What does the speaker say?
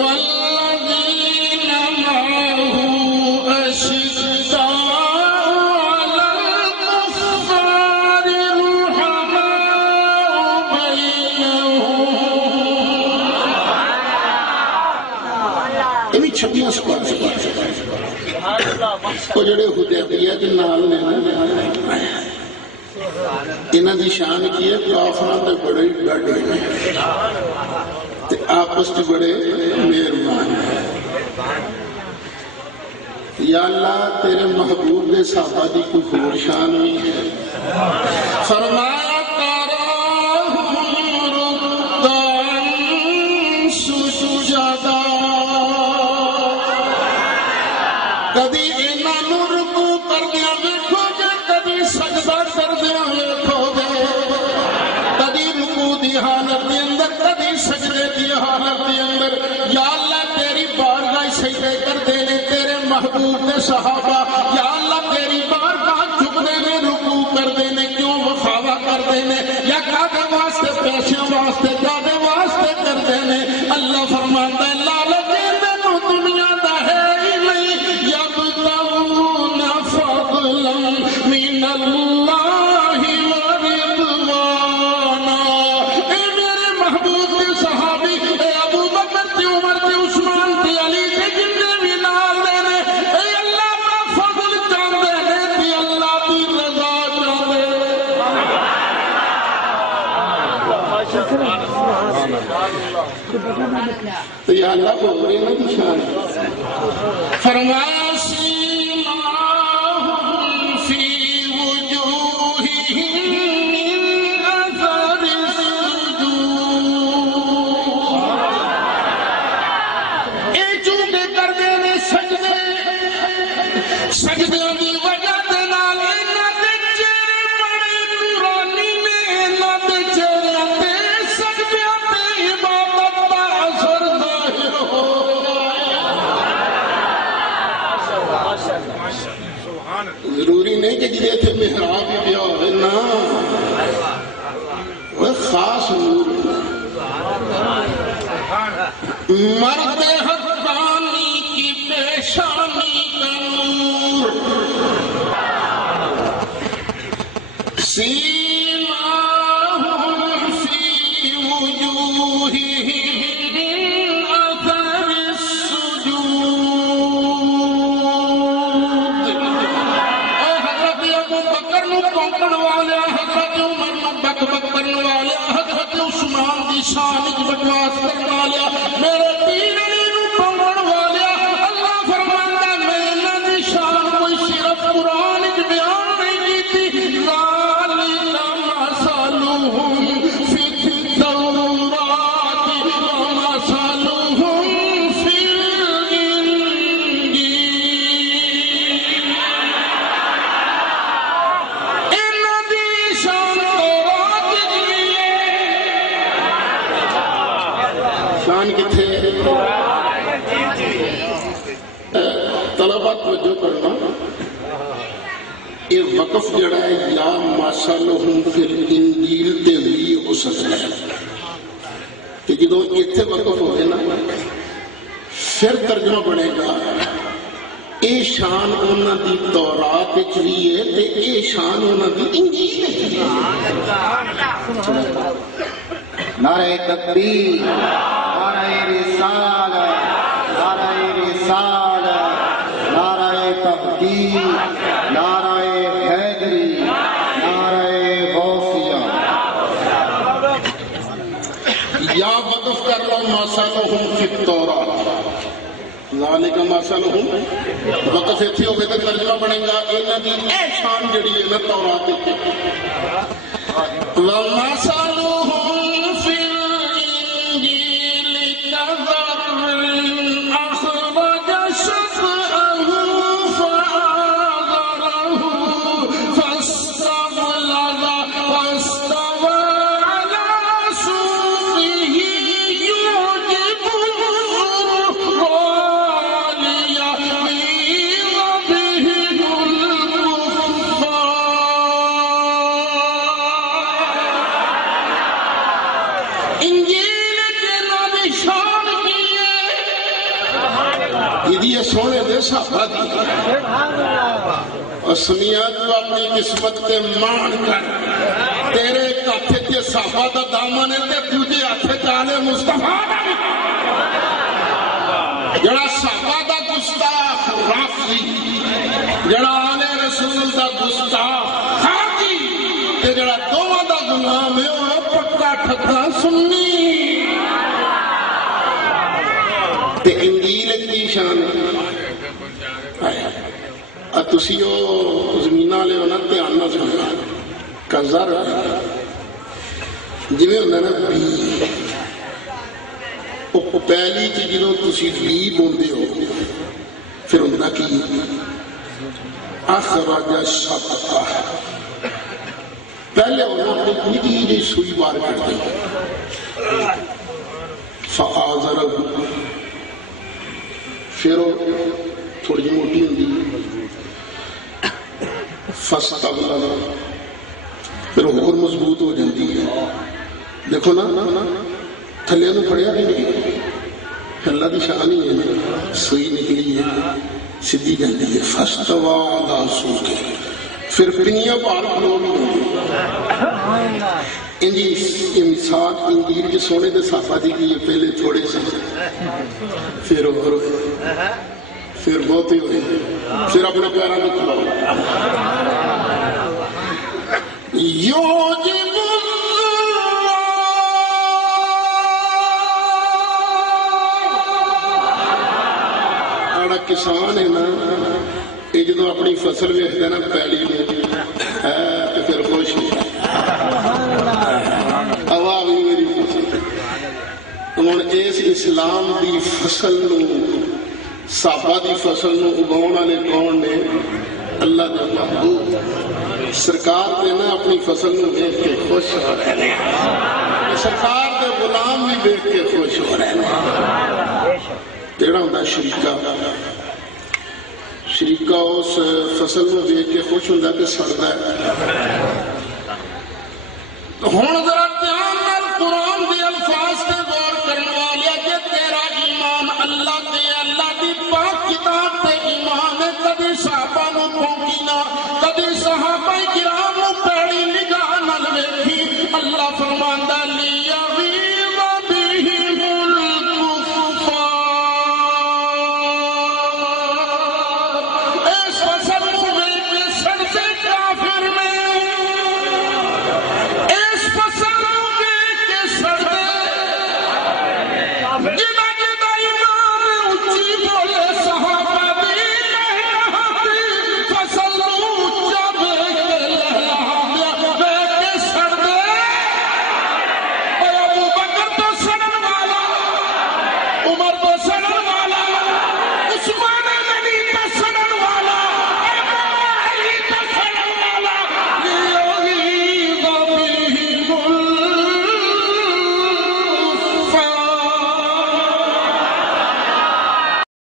والذین معه اشداء علی الکفار رحماء بینہم. یہ بھی 26 سوال سے وہ جڑے حدیبیہ کے نال نے انہاں دی شان کی ہے کہ کافراں تے بڑے ڈاڈے تے آپس تے بڑے مہربان. یا اللہ تیرے محبوب دے صحابہ دی کوئی اور شان نہیں ہے. فرمایا تراہم رکعاً سجدا. کدی انہاں نوں رکوع کردیاں ویکھو گے کدی سجدہ کردیاں ویکھو گے. کدی رکوع دی حالت دے اندر کدی سجدے دی حالت دے اندر. یا اللہ تیری بارگاہ سجدے کردے نے تیرے محبوب دے صحابہ. یا اللہ تیری بارگاہ جھکدے نے رکوع کردے نے. کیوں وفاوا کردے نے یا کاہدے واسطے پیسوں واسطے کاہدے واسطے کردے نے. اللہ فرماندا ہے لالچ تینوں دنیا دا ہے ہی نہیں. یبتغون فضلا من اللہ ورضوانا. اے میرے محبوب کے صحابی اے ابو بکر تے عمر تے عثمان تے علی تے جتنے بھی نال دے نے اے اللہ دا فضل چاہندے نے تے اللہ دی رضا چاہندے. تو یا اللہ کو بڑی نہ کی شان ہے. فرمایا سیماہم فی وجوہہم من اثر السجود. اے چونکہ کردے نے سجدے سجدیاں دی وجہ دے نال انہاں دے چہرے بڑے نورانی نے. انہاں دے چہرے تے سجدیاں تے عبادت دا اثر ظاہر ہو رہا ہے. ضروری نہیں کہ جی اتنے محراب ہی پیا ہوئے نا. وہ خاص نور مرد حقانی کی پیشانی کا نور. سیماہم فی وجوہہم من اثر السجود. اے حضرت ابو بکر نو پونکن والے حضرت عمر نو بک بک کرن والے حضرت عثمان دی شان وچ بکواس کرن والے میرے پیر علی نو پونکن والے اللہ فرماندا میں انہاں دی شان کوئی صرف قرآن وچ بیان نہیں کیتی. ذالک مثلہم فی التوراۃ ومثلہم فی الانجیل. انہاں دی شان تورات وچ بھی ہے. شان کتھے ہے؟ طلبہ توجہ کرنا. یہ وقف جڑا ہے یا مثلہم فی الانجیل تے بھی ہو سکتا ہے کہ جدو اتنے وقف ہوئے نا پھر ترجمہ بنے گا اے شان انہاں دی تورات وچ بھی ہے تے اے شان انہاں دی انجیل ہے. نعرہ تکبیر، نعرہ رسالت، نعرہ رسالت، نعرہ تحقیق، نعرہ حیدری، نعرہ غوثیہ. یا وقف کر لو مثلہم فی التوراۃ. ذالک مثلہم وقف اتنے ہوگئے تو ترجمہ بنے گا انہاں دی اے شان جڑی ہے نا تورات وچ. وَمَثَلُهُمْ فِي الْإِنجِيلِ كَزَرْعٍ أَخْرَجَ شَطْأَهُ فَآزَرَهُ فَاسْتَغْلَظَ وَاسْتَوَىٰ عَلَىٰ سُوقِهِ يُعْجِبُ الزُّرَّاعَ لِيَغِيظَ بِهِمُ الْكُفَّارَ. یہ سونے دے صحابہ دی اسمیات تو اپنی قسمت تے مان کر تیرے ہاتھے تے صحابہ دا دامن ہے تے دوجے ہاتھے چالے مصطفیٰ دا جڑا صحابہ دا گستاخ رافضی جڑا آل رسول دا گستاخ خارجی تے جڑا دوواں دا غلام ہے وہ پکا ٹھکا سنی تے انجیل کی شان تسی وہ زمین والے ہونا دھیان نہ سننا کزر جی ہوتا نا بی پہلی چ جدو تسی بی بولتے ہو پھر ہوتا کی اخرج شطأہ پہلے ہونا اپنی نجی جی سوئی بار کرتے فآذرہ پھر تھوڑی موٹی ہوتی فاستغلظ پھر اور مضبوط ہو جاتی ہے دیکھو نا تھلے نو پڑیا بھی نہیں اللہ کی شان ہی ہے سوئی نکلی ہے سیدھی جاتی ہے فاستوى علی سوقہ پھر پنیاں پار کھلو بھی ہوتی یہ مثال انجیل کے سونے دے صحابہ دی کی یہ پہلے تھوڑے سے پھر اور ہوئے پھر بہت ہی ہوئے پھر اپنے پیرا بھی کھلا یوجب آڑا کسان ہے نا یہ جدو اپنی فصل ویکھدا نا پیلی میں تو پھر خوش ہوا بھی میری فصل ہوں اس اسلام دی فصل نو صحابہ دی فصل نو اگاؤن والے کون نے اللہ دا محبوب سرکار دے نا اپنی فصل نو دیکھ کے خوش ہو رہے ہیں سرکار دے غلام بھی دیکھ کے خوش ہو رہے ہیں تیرا ہوتا شریکہ اس فصل نو دیکھ کے خوش ہوتا کہ سڑتا ہے ہوں ذرا دھیان نال قرآن دے الفاظ تے غور کرنے والے کہ تیرا ایمان اللہ تے